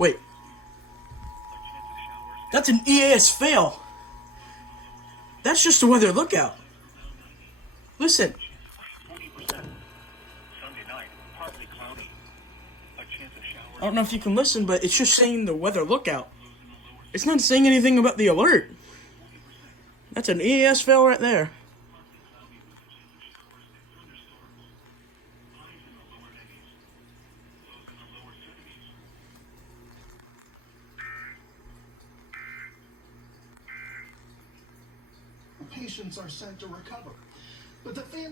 Wait. That's an EAS fail. That's just a weather lookout. Listen. I don't know if you can listen, but it's just saying the weather lookout. It's not saying anything about the alert. That's an EAS fail right there. Patients are sent to recover, but the family